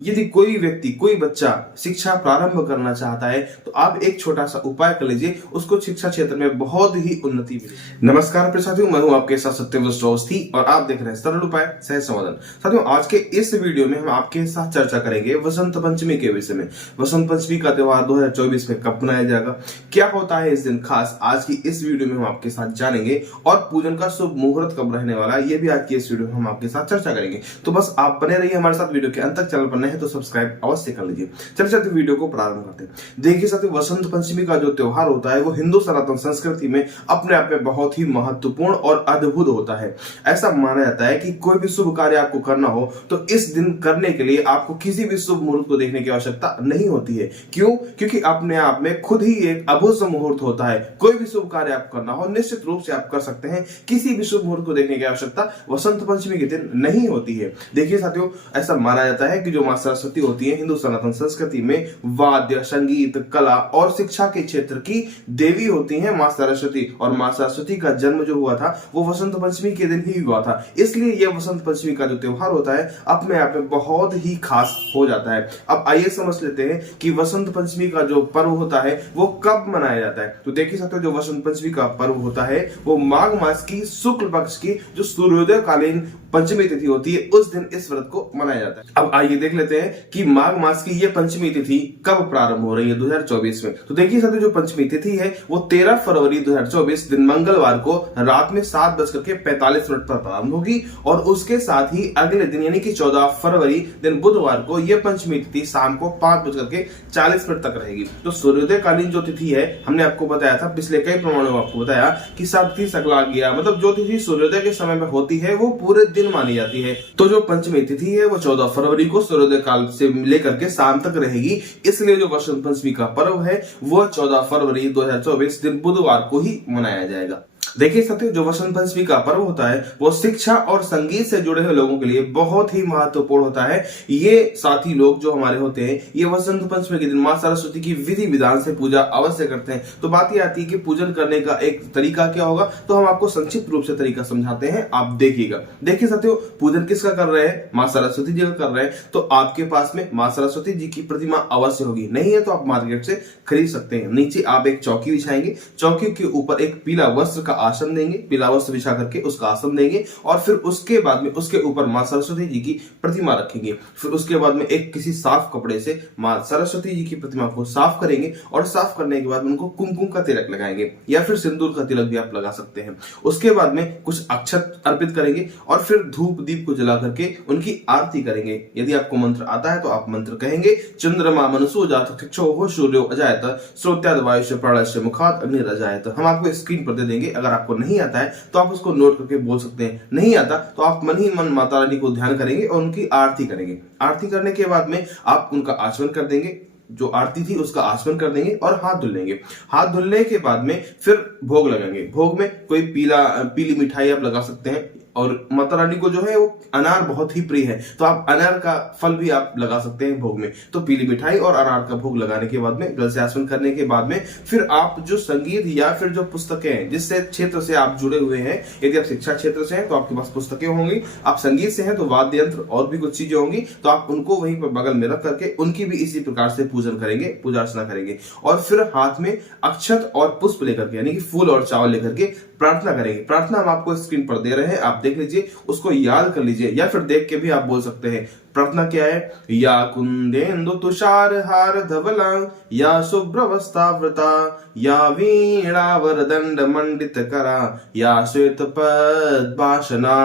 यदि कोई व्यक्ति कोई बच्चा शिक्षा प्रारंभ करना चाहता है तो आप एक छोटा सा उपाय कर लीजिए, उसको शिक्षा क्षेत्र में बहुत ही उन्नति मिलेगी। नमस्कार प्रिय साथियों, मैं हूं आपके साथ सत्यव्रत अवस्थी और आप देख रहे हैं सरल उपाय सहज समाधान। साथियों, आज के इस वीडियो में हम आपके साथ चर्चा करेंगे वसंत पंचमी के विषय में। वसंत पंचमी का त्योहार 2024 में कब मनाया जाएगा, क्या होता है इस दिन खास, आज की इस वीडियो में हम आपके साथ जानेंगे। और पूजन का शुभ मुहूर्त कब रहने वाला है, ये भी आज की इस वीडियो में हम आपके साथ चर्चा करेंगे। तो बस आप बने रहिए हमारे साथ वीडियो के अंत तक। चैनल पर है तो सब्सक्राइब अवश्य कर लीजिए। चलते वीडियो को प्रारंभ करते हैं। देखिए साथियों, वसंत पंचमी का जो त्योहार होता है वो हिंदू सनातन संस्कृति में अपने आप में बहुत ही महत्वपूर्ण और अद्भुत होता है। ऐसा माना जाता है कि कोई भी शुभ कार्य आपको करना हो तो इस दिन करने के लिए आपको किसी भी शुभ मुहूर्त को देखने की आवश्यकता नहीं होती है। क्यों? क्योंकि अपने आप में खुद ही एक अभूत मुहूर्त होता है। कोई भी शुभ कार्य आप करना हो निश्चित रूप से आप कर सकते हैं। किसी भी शुभ मुहूर्त को देखने की आवश्यकता वसंत पंचमी के दिन नहीं होती है। देखिए साथियों, ऐसा माना जाता है कि जो मां सरस्वती होती है हिंदू सनातन संस्कृति में वाद्य, संगीत, कला और शिक्षा के क्षेत्र की देवी होती है मां सरस्वती। और मां सरस्वती का जन्म जो हुआ था वो वसंत पंचमी के दिन ही हुआ था। इसलिए यह वसंत पंचमी का जो त्योहार होता है अपने आप में बहुत ही खास हो जाता है। अब आइए समझ लेते हैं कि वसंत पंचमी का जो पर्व होता है वो कब मनाया जाता है। तो देखिए साथियों, जो वसंत पंचमी का पर्व होता है वो माघ मास की शुक्ल पक्ष की जो सूर्योदय कालीन पंचमी तिथि होती है उस दिन इस व्रत को मनाया जाता है। अब आइए देख लेते हैं कि माघ मास की ये पंचमी तिथि कब प्रारंभ हो रही है 2024 में। तो देखिए साथियों, जो पंचमी तिथि है वो 13 फरवरी 2024 दिन मंगलवार को रात में 7:45 पर प्रारंभ होगी और उसके साथ ही अगले दिन यानी कि 14 फरवरी दिन बुधवार को यह पंचमी तिथि शाम को 5:40 तक रहेगी। तो सूर्योदय कालीन जो तिथि है हमने आपको बताया था, पिछले कई प्रमाणों में आपको बताया कि साथी सकला गया, मतलब जो तिथि सूर्योदय के समय में होती है वो पूरे दिन मानी जाती है। तो जो पंचमी तिथि है वो 14 फरवरी को सूर्योदय काल से लेकर के शाम तक रहेगी। इसलिए जो वसंत पंचमी का पर्व है वो 14 फरवरी 2024 दिन बुधवार को ही मनाया जाएगा। देखिए साथियों, जो वसंत पंचमी का पर्व होता है वो शिक्षा और संगीत से जुड़े हुए लोगों के लिए बहुत ही महत्वपूर्ण होता है। ये साथी लोग जो हमारे होते हैं ये वसंत पंचमी के दिन मां सरस्वती की विधि विधान से पूजा अवश्य करते हैं। तो बात ये आती है कि पूजन करने का एक तरीका क्या होगा, तो हम आपको संक्षिप्त रूप से तरीका समझाते हैं, आप देखिएगा। देखिए साथियों, पूजन किसका कर रहे हैं, मां सरस्वती जी का कर रहे हैं। तो आपके पास में मां सरस्वती जी की प्रतिमा अवश्य होगी, नहीं है तो आप मार्केट से खरीद सकते हैं। नीचे आप एक चौकी बिछाएंगे, चौकी के ऊपर एक पीला वस्त्र का आसन देंगे, पीला वस्त्र बिछा करके उसका आसन देंगे और फिर उसके बाद में उसके ऊपर मां सरस्वती जी की प्रतिमा रखेंगे। फिर उसके बाद में एक किसी साफ कपड़े से मां सरस्वती जी की प्रतिमा को साफ करेंगे और साफ करने के बाद उनको कुमकुम का तिलक लगाएंगे या फिर सिंदूर का तिलक भी आप लगा सकते हैं। उसके बाद में कुछ अक्षत अर्पित करेंगे और फिर धूप दीप को जला करके उनकी आरती करेंगे। यदि आपको मंत्र आता है तो आप मंत्र कहेंगे, चंद्रमा मनसो जात तिक्षो हो सूर्यो अजायत श्रोत्याद वायुष्य प्राणस्य मुखात अग्निरजायत। हम आपको स्क्रीन पर दे देंगे। अगर आपको नहीं आता है तो आप उसको नोट करके बोल सकते हैं। नहीं आता तो आप मन ही मन माता रानी को ध्यान करेंगे और उनकी आरती करेंगे। आरती करने के बाद में आप उनका आचमन कर देंगे, जो आरती थी उसका आचमन कर देंगे और हाथ धुल लेंगे। हाथ धुलने के बाद में फिर भोग लगाएंगे। भोग में कोई पीली मिठाई आप लगा सकते हैं और माता रानी को जो है वो अनार बहुत ही प्रिय है तो आप अनार का फल भी आप लगा सकते हैं भोग में। तो पीली मिठाई और अनार का भोग लगाने के बाद में जल से आचमन करने के बाद में फिर आप जो संगीत या फिर जो पुस्तकें हैं जिससे क्षेत्र से आप जुड़े हुए हैं, यदि आप शिक्षा क्षेत्र से हैं तो आपके पास पुस्तकें होंगी, आप संगीत से हैं तो वाद्य यंत्र और भी कुछ चीजें होंगी, तो आप उनको वहीं पर बगल में रख करके उनकी भी इसी प्रकार से पूजन करेंगे, पूजा अर्चना करेंगे। और फिर हाथ में अक्षत और पुष्प लेकर के यानी कि फूल और चावल लेकर के प्रार्थना करेंगे। प्रार्थना हम आपको स्क्रीन पर दे रहे हैं, आप देख लीजिए, उसको याद कर लीजिए या फिर देख के भी आप बोल सकते हैं। प्रार्थना क्या है, या कुंदेन्दु तुषार हार धवला या शुभ्रवस्त्रावृता या वीणा वरदंड मंडित करा या श्वेत पद्मासना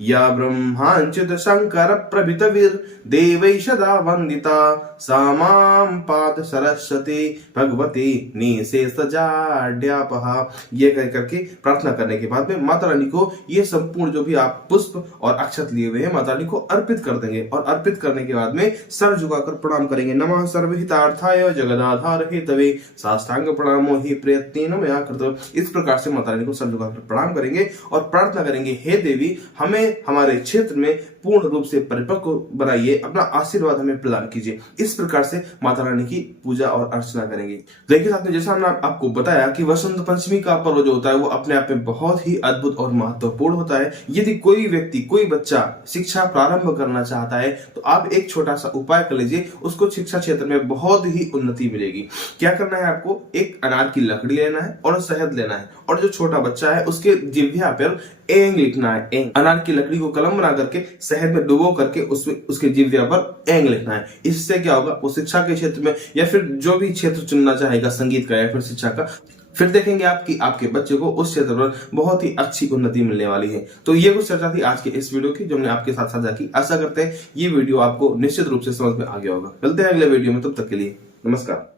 या ब्रह्मांच्युत शंकर प्रभितवीर देवै सदा वंदिता सामां पाद सरस्वती भगवती निशेष जाड्यापहा। ये कह करके प्रार्थना करने के बाद में माता रानी को ये संपूर्ण जो भी आप पुष्प और अक्षत लिए हुए हैं माता रानी को अर्पित कर देंगे। और अर्पित करने के बाद में सर झुकाकर प्रणाम करेंगे। नमः सर्वहितार्थाय जगदाधार हेतवे साष्टांग प्रणामो हि प्रयत्नेन मया कृत। इस प्रकार से माता रानी को सर झुकाकर प्रणाम करेंगे और प्रार्थना करेंगे, हे देवी हमें हमारे क्षेत्र में पूर्ण रूप से परिपक्व बनाइए, अपना आशीर्वाद हमें प्रदान कीजिए। इस प्रकार से माता रानी की पूजा और अर्चना करेंगे। देखिए साथियों, जैसा हमने आपको बताया कि वसंत पंचमी का पर्व जो होता है वो अपने आप में बहुत ही अद्भुत और महत्वपूर्ण होता है। यदि कोई व्यक्ति कोई बच्चा शिक्षा प्रारंभ करना चाहता है तो आप एक छोटा सा उपाय कर लीजिए, उसको शिक्षा क्षेत्र में बहुत ही उन्नति मिलेगी। क्या करना है आपको, एक अनार की लकड़ी लेना है और शहद लेना है, और जो छोटा बच्चा है उसके जिह्वा पर एंग लिखना है। एंग, अनार की लकड़ी को कलम बना करके शहद में डुबो करके उसमें उसके जिह्वा पर एंग लिखना है। इससे क्या होगा, वो शिक्षा के क्षेत्र में या फिर जो भी क्षेत्र चुनना चाहेगा, संगीत का या फिर शिक्षा का, फिर देखेंगे आप कि आपके बच्चे को उस क्षेत्र पर बहुत ही अच्छी उन्नति मिलने वाली है। तो ये कुछ चर्चा थी आज के इस वीडियो की, जो हमने आपके साथ साझा की। आशा करते हैं ये वीडियो आपको निश्चित रूप से समझ में आ गया होगा। मिलते हैं अगले वीडियो में, तब तक के लिए नमस्कार।